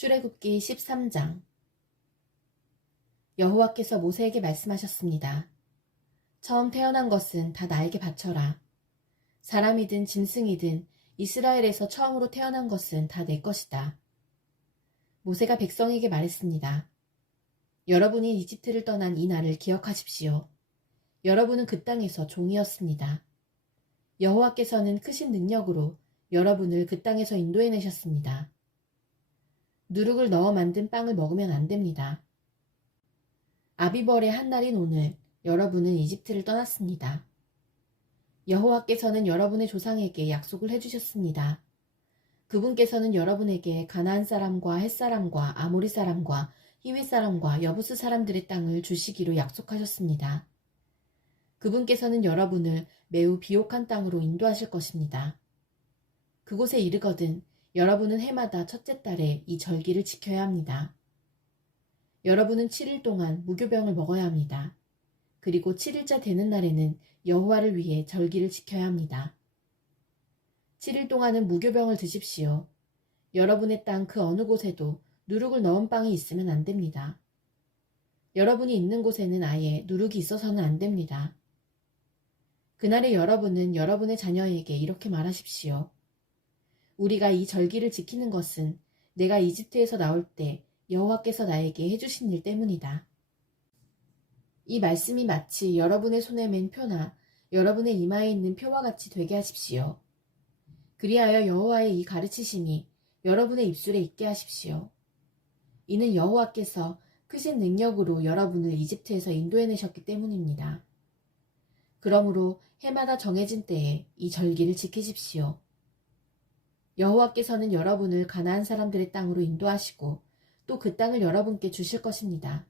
출애굽기 13장. 여호와께서 모세에게 말씀하셨습니다. 처음 태어난 것은 다 나에게 바쳐라. 사람이든 짐승이든 이스라엘에서 처음으로 태어난 것은 다 내 것이다. 모세가 백성에게 말했습니다. 여러분이 이집트를 떠난 이 날을 기억하십시오. 여러분은 그 땅에서 종이었습니다. 여호와께서는 크신 능력으로 여러분을 그 땅에서 인도해내셨습니다. 누룩을 넣어 만든 빵을 먹으면 안 됩니다. 아비벌의 한날인 오늘 여러분은 이집트를 떠났습니다. 여호와께서는 여러분의 조상에게 약속을 해주셨습니다. 그분께서는 여러분에게 가나안 사람과 헷 사람과 아모리 사람과 히위 사람과 여부스 사람들의 땅을 주시기로 약속하셨습니다. 그분께서는 여러분을 매우 비옥한 땅으로 인도하실 것입니다. 그곳에 이르거든 여러분은 해마다 첫째 달에 이 절기를 지켜야 합니다. 여러분은 7일 동안 무교병을 먹어야 합니다. 그리고 7일째 되는 날에는 여호와를 위해 절기를 지켜야 합니다. 7일 동안은 무교병을 드십시오. 여러분의 땅 그 어느 곳에도 누룩을 넣은 빵이 있으면 안 됩니다. 여러분이 있는 곳에는 아예 누룩이 있어서는 안 됩니다. 그날에 여러분은 여러분의 자녀에게 이렇게 말하십시오. 우리가 이 절기를 지키는 것은 내가 이집트에서 나올 때 여호와께서 나에게 해주신 일 때문이다. 이 말씀이 마치 여러분의 손에 맨 표나 여러분의 이마에 있는 표와 같이 되게 하십시오. 그리하여 여호와의 이 가르치심이 여러분의 입술에 있게 하십시오. 이는 여호와께서 크신 능력으로 여러분을 이집트에서 인도해내셨기 때문입니다. 그러므로 해마다 정해진 때에 이 절기를 지키십시오. 여호와께서는 여러분을 가나안 사람들의 땅으로 인도하시고 또 그 땅을 여러분께 주실 것입니다.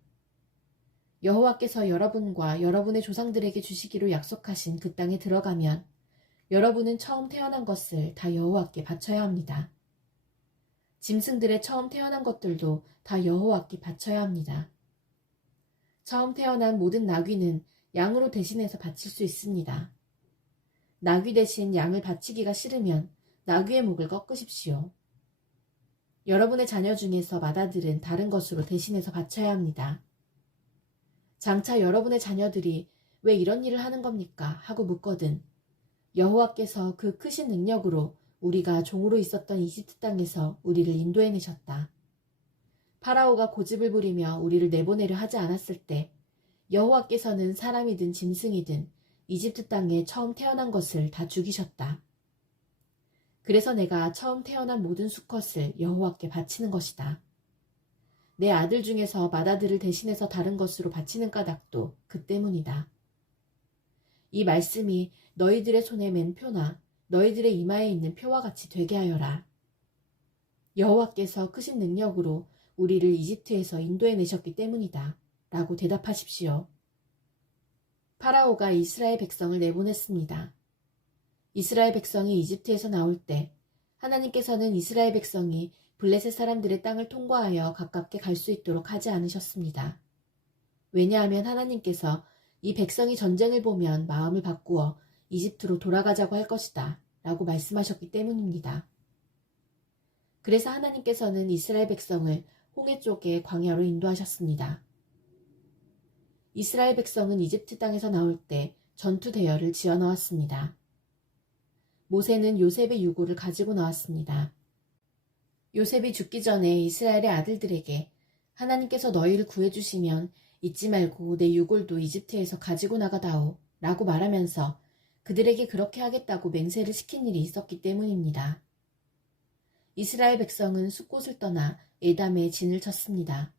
여호와께서 여러분과 여러분의 조상들에게 주시기로 약속하신 그 땅에 들어가면 여러분은 처음 태어난 것을 다 여호와께 바쳐야 합니다. 짐승들의 처음 태어난 것들도 다 여호와께 바쳐야 합니다. 처음 태어난 모든 나귀는 양으로 대신해서 바칠 수 있습니다. 나귀 대신 양을 바치기가 싫으면 나귀의 목을 꺾으십시오. 여러분의 자녀 중에서 맏아들은 다른 것으로 대신해서 바쳐야 합니다. 장차 여러분의 자녀들이 왜 이런 일을 하는 겁니까? 하고 묻거든 여호와께서 그 크신 능력으로 우리가 종으로 있었던 이집트 땅에서 우리를 인도해내셨다. 파라오가 고집을 부리며 우리를 내보내려 하지 않았을 때 여호와께서는 사람이든 짐승이든 이집트 땅에 처음 태어난 것을 다 죽이셨다. 그래서 내가 처음 태어난 모든 수컷을 여호와께 바치는 것이다. 내 아들 중에서 맏아들을 대신해서 다른 것으로 바치는 까닭도 그 때문이다. 이 말씀이 너희들의 손에 맨 표나 너희들의 이마에 있는 표와 같이 되게 하여라. 여호와께서 크신 능력으로 우리를 이집트에서 인도해내셨기 때문이다. 라고 대답하십시오. 파라오가 이스라엘 백성을 내보냈습니다. 이스라엘 백성이 이집트에서 나올 때 하나님께서는 이스라엘 백성이 블레셋 사람들의 땅을 통과하여 가깝게 갈 수 있도록 하지 않으셨습니다. 왜냐하면 하나님께서 이 백성이 전쟁을 보면 마음을 바꾸어 이집트로 돌아가자고 할 것이다 라고 말씀하셨기 때문입니다. 그래서 하나님께서는 이스라엘 백성을 홍해 쪽에 광야로 인도하셨습니다. 이스라엘 백성은 이집트 땅에서 나올 때 전투 대열을 지어 나왔습니다. 모세는 요셉의 유고를 가지고 나왔습니다. 요셉이 죽기 전에 이스라엘의 아들들에게 하나님께서 너희를 구해주시면 잊지 말고 내 유골도 이집트에서 가지고 나가다오 라고 말하면서 그들에게 그렇게 하겠다고 맹세를 시킨 일이 있었기 때문입니다. 이스라엘 백성은 숫곳을 떠나 에담에 진을 쳤습니다.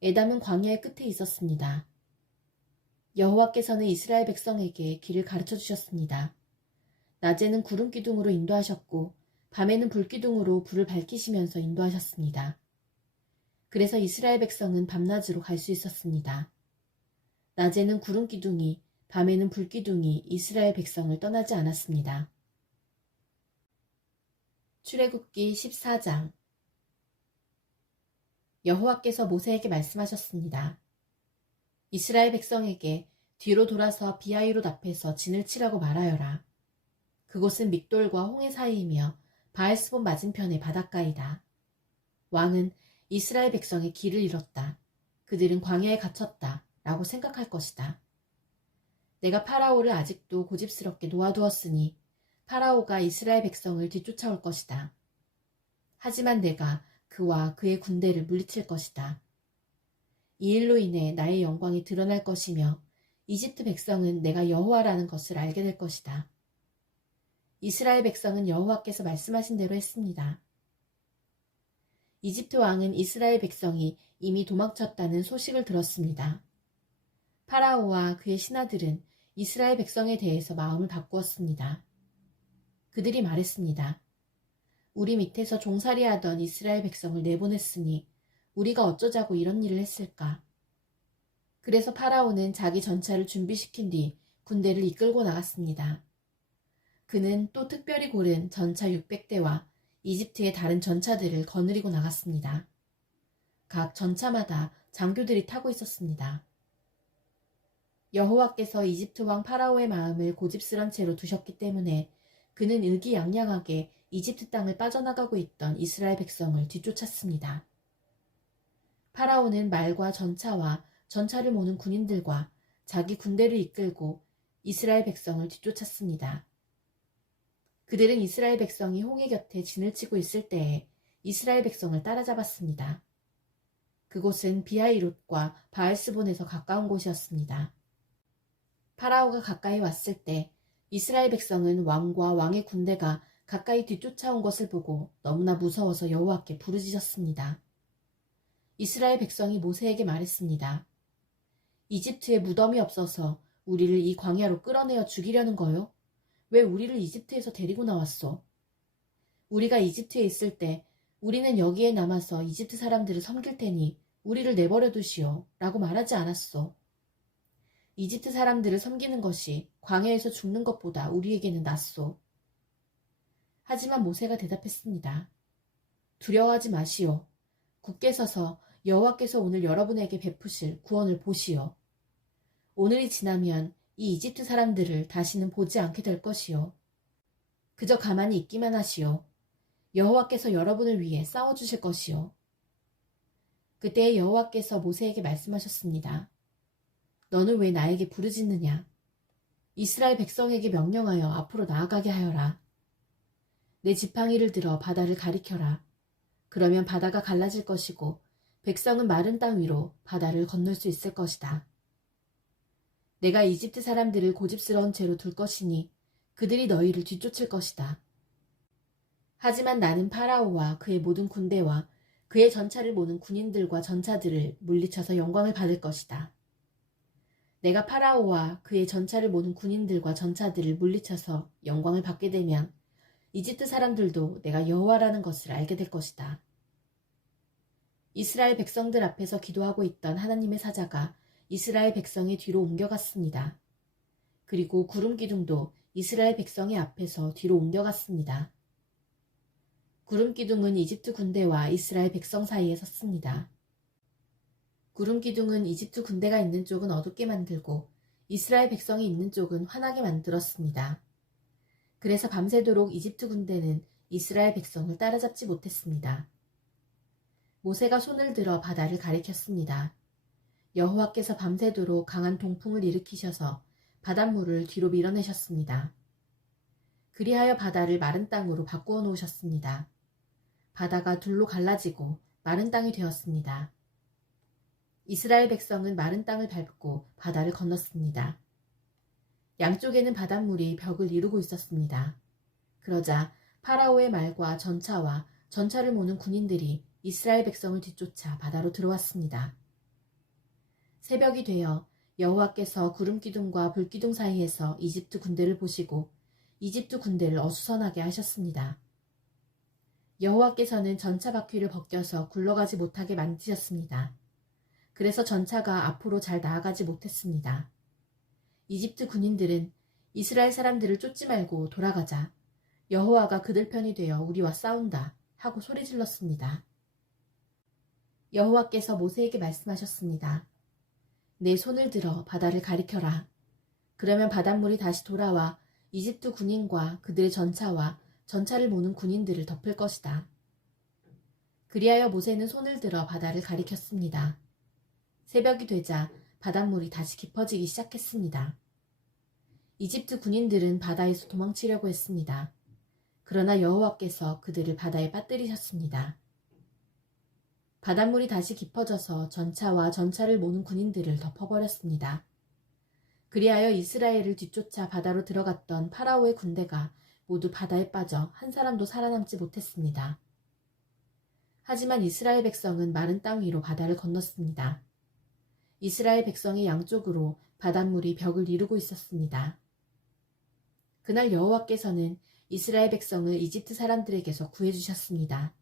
에담은 광야의 끝에 있었습니다. 여호와께서는 이스라엘 백성에게 길을 가르쳐 주셨습니다. 낮에는 구름 기둥으로 인도하셨고 밤에는 불 기둥으로 불을 밝히시면서 인도하셨습니다. 그래서 이스라엘 백성은 밤낮으로 갈 수 있었습니다. 낮에는 구름 기둥이 밤에는 불 기둥이 이스라엘 백성을 떠나지 않았습니다. 출애굽기 14장. 여호와께서 모세에게 말씀하셨습니다. 이스라엘 백성에게 뒤로 돌아서 비하이롯 앞에서 진을 치라고 말하여라. 그곳은 믹돌과 홍해 사이이며 바알스본 맞은편의 바닷가이다. 왕은 이스라엘 백성의 길을 잃었다. 그들은 광야에 갇혔다. 라고 생각할 것이다. 내가 파라오를 아직도 고집스럽게 놓아두었으니 파라오가 이스라엘 백성을 뒤쫓아올 것이다. 하지만 내가 그와 그의 군대를 물리칠 것이다. 이 일로 인해 나의 영광이 드러날 것이며 이집트 백성은 내가 여호와라는 것을 알게 될 것이다. 이스라엘 백성은 여호와께서 말씀하신 대로 했습니다. 이집트 왕은 이스라엘 백성이 이미 도망쳤다는 소식을 들었습니다. 파라오와 그의 신하들은 이스라엘 백성에 대해서 마음을 바꾸었습니다. 그들이 말했습니다. 우리 밑에서 종살이하던 이스라엘 백성을 내보냈으니 우리가 어쩌자고 이런 일을 했을까? 그래서 파라오는 자기 전차를 준비시킨 뒤 군대를 이끌고 나갔습니다. 그는 또 특별히 고른 전차 600대와 이집트의 다른 전차들을 거느리고 나갔습니다. 각 전차마다 장교들이 타고 있었습니다. 여호와께서 이집트 왕 파라오의 마음을 고집스런 채로 두셨기 때문에 그는 의기양양하게 이집트 땅을 빠져나가고 있던 이스라엘 백성을 뒤쫓았습니다. 파라오는 말과 전차와 전차를 모는 군인들과 자기 군대를 이끌고 이스라엘 백성을 뒤쫓았습니다. 그들은 이스라엘 백성이 홍해 곁에 진을 치고 있을 때에 이스라엘 백성을 따라잡았습니다. 그곳은 비하이롯과 바알스본에서 가까운 곳이었습니다. 파라오가 가까이 왔을 때 이스라엘 백성은 왕과 왕의 군대가 가까이 뒤쫓아온 것을 보고 너무나 무서워서 여호와께 부르짖었습니다. 이스라엘 백성이 모세에게 말했습니다. 이집트에 무덤이 없어서 우리를 이 광야로 끌어내어 죽이려는 거요? 왜 우리를 이집트에서 데리고 나왔소? 우리가 이집트에 있을 때 우리는 여기에 남아서 이집트 사람들을 섬길 테니 우리를 내버려 두시오 라고 말하지 않았소. 이집트 사람들을 섬기는 것이 광야에서 죽는 것보다 우리에게는 낫소. 하지만 모세가 대답했습니다. 두려워하지 마시오. 굳게 서서 여호와께서 오늘 여러분에게 베푸실 구원을 보시오. 오늘이 지나면 이 이집트 사람들을 다시는 보지 않게 될 것이오. 그저 가만히 있기만 하시오. 여호와께서 여러분을 위해 싸워주실 것이오. 그때 여호와께서 모세에게 말씀하셨습니다. 너는 왜 나에게 부르짖느냐? 이스라엘 백성에게 명령하여 앞으로 나아가게 하여라. 내 지팡이를 들어 바다를 가리켜라. 그러면 바다가 갈라질 것이고 백성은 마른 땅 위로 바다를 건널 수 있을 것이다. 내가 이집트 사람들을 고집스러운 채로 둘 것이니 그들이 너희를 뒤쫓을 것이다. 하지만 나는 파라오와 그의 모든 군대와 그의 전차를 모는 군인들과 전차들을 물리쳐서 영광을 받을 것이다. 내가 파라오와 그의 전차를 모는 군인들과 전차들을 물리쳐서 영광을 받게 되면 이집트 사람들도 내가 여호와라는 것을 알게 될 것이다. 이스라엘 백성들 앞에서 기도하고 있던 하나님의 사자가 이스라엘 백성의 뒤로 옮겨갔습니다. 그리고 구름 기둥도 이스라엘 백성의 앞에서 뒤로 옮겨갔습니다. 구름 기둥은 이집트 군대와 이스라엘 백성 사이에 섰습니다. 구름 기둥은 이집트 군대가 있는 쪽은 어둡게 만들고 이스라엘 백성이 있는 쪽은 환하게 만들었습니다. 그래서 밤새도록 이집트 군대는 이스라엘 백성을 따라잡지 못했습니다. 모세가 손을 들어 바다를 가리켰습니다. 여호와께서 밤새도록 강한 동풍을 일으키셔서 바닷물을 뒤로 밀어내셨습니다. 그리하여 바다를 마른 땅으로 바꾸어 놓으셨습니다. 바다가 둘로 갈라지고 마른 땅이 되었습니다. 이스라엘 백성은 마른 땅을 밟고 바다를 건넜습니다. 양쪽에는 바닷물이 벽을 이루고 있었습니다. 그러자 파라오의 말과 전차와 전차를 모는 군인들이 이스라엘 백성을 뒤쫓아 바다로 들어왔습니다. 새벽이 되어 여호와께서 구름 기둥과 불 기둥 사이에서 이집트 군대를 보시고 이집트 군대를 어수선하게 하셨습니다. 여호와께서는 전차 바퀴를 벗겨서 굴러가지 못하게 만드셨습니다. 그래서 전차가 앞으로 잘 나아가지 못했습니다. 이집트 군인들은 이스라엘 사람들을 쫓지 말고 돌아가자. 여호와가 그들 편이 되어 우리와 싸운다 하고 소리질렀습니다. 여호와께서 모세에게 말씀하셨습니다. 내 손을 들어 바다를 가리켜라. 그러면 바닷물이 다시 돌아와 이집트 군인과 그들의 전차와 전차를 모는 군인들을 덮을 것이다. 그리하여 모세는 손을 들어 바다를 가리켰습니다. 새벽이 되자 바닷물이 다시 깊어지기 시작했습니다. 이집트 군인들은 바다에서 도망치려고 했습니다. 그러나 여호와께서 그들을 바다에 빠뜨리셨습니다. 바닷물이 다시 깊어져서 전차와 전차를 모는 군인들을 덮어버렸습니다. 그리하여 이스라엘을 뒤쫓아 바다로 들어갔던 파라오의 군대가 모두 바다에 빠져 한 사람도 살아남지 못했습니다. 하지만 이스라엘 백성은 마른 땅 위로 바다를 건넜습니다. 이스라엘 백성의 양쪽으로 바닷물이 벽을 이루고 있었습니다. 그날 여호와께서는 이스라엘 백성을 이집트 사람들에게서 구해주셨습니다.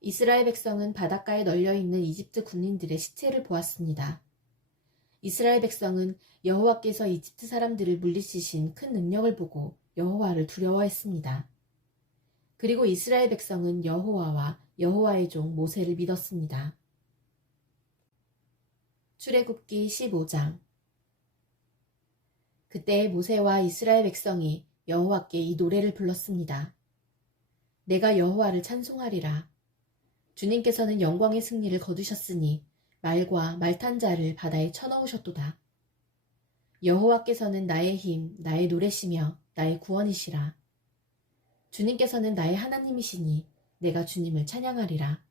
이스라엘 백성은 바닷가에 널려있는 이집트 군인들의 시체를 보았습니다. 이스라엘 백성은 여호와께서 이집트 사람들을 물리치신 큰 능력을 보고 여호와를 두려워했습니다. 그리고 이스라엘 백성은 여호와와 여호와의 종 모세를 믿었습니다. 출애굽기 15장. 그때 모세와 이스라엘 백성이 여호와께 이 노래를 불렀습니다. 내가 여호와를 찬송하리라. 주님께서는 영광의 승리를 거두셨으니 말과 말 탄 자를 바다에 쳐넣으셨도다. 여호와께서는 나의 힘, 나의 노래시며 나의 구원이시라. 주님께서는 나의 하나님이시니 내가 주님을 찬양하리라.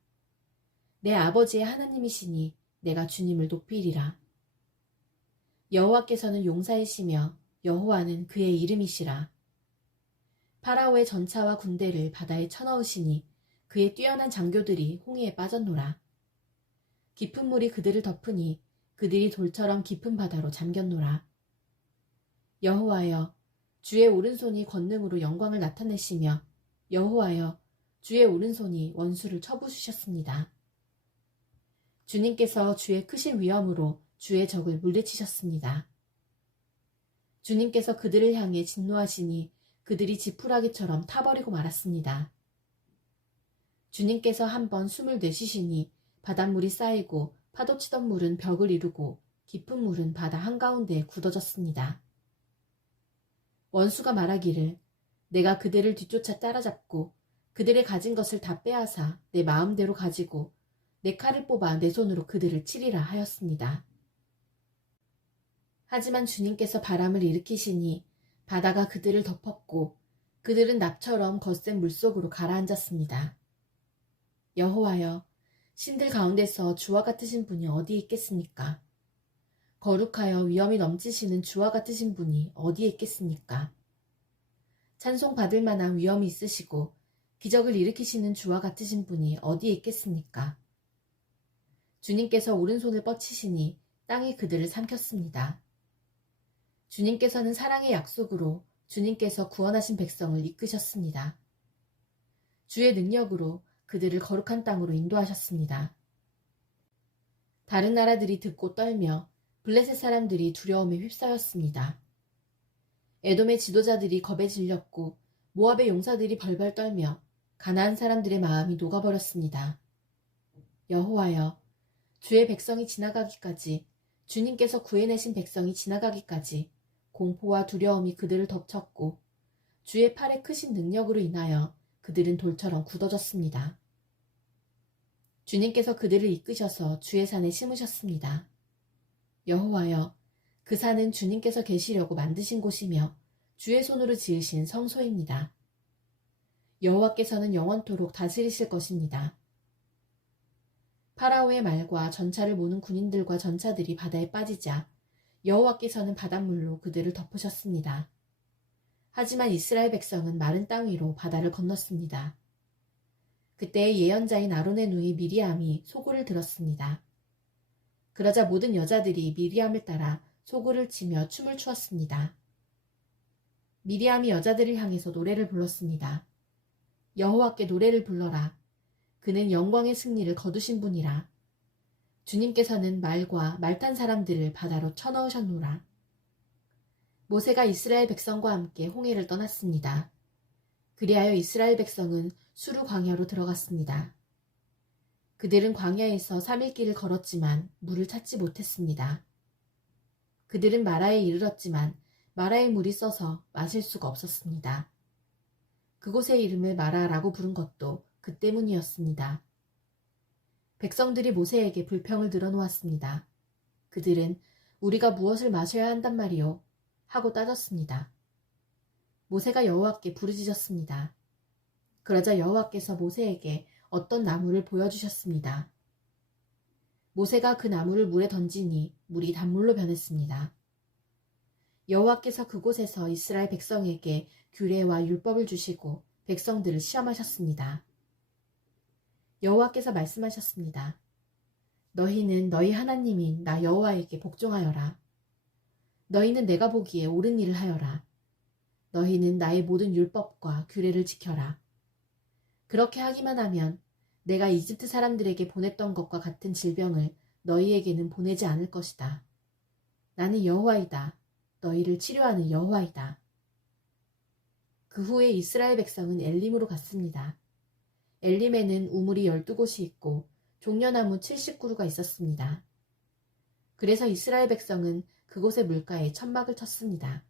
내 아버지의 하나님이시니 내가 주님을 높이리라. 여호와께서는 용사이시며 여호와는 그의 이름이시라. 파라오의 전차와 군대를 바다에 쳐넣으시니 그의 뛰어난 장교들이 홍해에 빠졌노라. 깊은 물이 그들을 덮으니 그들이 돌처럼 깊은 바다로 잠겼노라. 여호와여, 주의 오른손이 권능으로 영광을 나타내시며 여호와여, 주의 오른손이 원수를 쳐부수셨습니다. 주님께서 주의 크신 위엄으로 주의 적을 물리치셨습니다. 주님께서 그들을 향해 진노하시니 그들이 지푸라기처럼 타버리고 말았습니다. 주님께서 한번 숨을 내쉬시니 바닷물이 쌓이고 파도치던 물은 벽을 이루고 깊은 물은 바다 한가운데에 굳어졌습니다. 원수가 말하기를 내가 그들을 뒤쫓아 따라잡고 그들의 가진 것을 다 빼앗아 내 마음대로 가지고 내 칼을 뽑아 내 손으로 그들을 치리라 하였습니다. 하지만 주님께서 바람을 일으키시니 바다가 그들을 덮었고 그들은 납처럼 거센 물속으로 가라앉았습니다. 여호와여, 신들 가운데서 주와 같으신 분이 어디 있겠습니까? 거룩하여 위엄이 넘치시는 주와 같으신 분이 어디에 있겠습니까? 찬송받을 만한 위엄이 있으시고 기적을 일으키시는 주와 같으신 분이 어디에 있겠습니까? 주님께서 오른손을 뻗치시니 땅이 그들을 삼켰습니다. 주님께서는 사랑의 약속으로 주님께서 구원하신 백성을 이끄셨습니다. 주의 능력으로 그들을 거룩한 땅으로 인도하셨습니다. 다른 나라들이 듣고 떨며 블레셋 사람들이 두려움에 휩싸였습니다. 에돔의 지도자들이 겁에 질렸고 모압의 용사들이 벌벌 떨며 가나안 사람들의 마음이 녹아버렸습니다. 여호와여, 주의 백성이 지나가기까지, 주님께서 구해내신 백성이 지나가기까지 공포와 두려움이 그들을 덮쳤고 주의 팔의 크신 능력으로 인하여 그들은 돌처럼 굳어졌습니다. 주님께서 그들을 이끄셔서 주의 산에 심으셨습니다. 여호와여, 그 산은 주님께서 계시려고 만드신 곳이며 주의 손으로 지으신 성소입니다. 여호와께서는 영원토록 다스리실 것입니다. 파라오의 말과 전차를 모는 군인들과 전차들이 바다에 빠지자 여호와께서는 바닷물로 그들을 덮으셨습니다. 하지만 이스라엘 백성은 마른 땅 위로 바다를 건넜습니다. 그때 예언자인 아론의 누이 미리암이 소고를 들었습니다. 그러자 모든 여자들이 미리암을 따라 소고를 치며 춤을 추었습니다. 미리암이 여자들을 향해서 노래를 불렀습니다. 여호와께 노래를 불러라. 그는 영광의 승리를 거두신 분이라. 주님께서는 말과 말 탄 사람들을 바다로 쳐넣으셨노라. 모세가 이스라엘 백성과 함께 홍해를 떠났습니다. 그리하여 이스라엘 백성은 수르 광야로 들어갔습니다. 그들은 광야에서 3일 길을 걸었지만 물을 찾지 못했습니다. 그들은 마라에 이르렀지만 마라의 물이 써서 마실 수가 없었습니다. 그곳의 이름을 마라라고 부른 것도 그 때문이었습니다. 백성들이 모세에게 불평을 늘어놓았습니다. 그들은 우리가 무엇을 마셔야 한단 말이오? 하고 따졌습니다. 모세가 여호와께 부르짖었습니다. 그러자 여호와께서 모세에게 어떤 나무를 보여주셨습니다. 모세가 그 나무를 물에 던지니 물이 단물로 변했습니다. 여호와께서 그곳에서 이스라엘 백성에게 규례와 율법을 주시고 백성들을 시험하셨습니다. 여호와께서 말씀하셨습니다. 너희는 너희 하나님인 나 여호와에게 복종하여라. 너희는 내가 보기에 옳은 일을 하여라. 너희는 나의 모든 율법과 규례를 지켜라. 그렇게 하기만 하면 내가 이집트 사람들에게 보냈던 것과 같은 질병을 너희에게는 보내지 않을 것이다. 나는 여호와이다. 너희를 치료하는 여호와이다. 그 후에 이스라엘 백성은 엘림으로 갔습니다. 엘림에는 우물이 12곳이 있고 종려나무 70그루가 있었습니다. 그래서 이스라엘 백성은 그곳의 물가에 천막을 쳤습니다.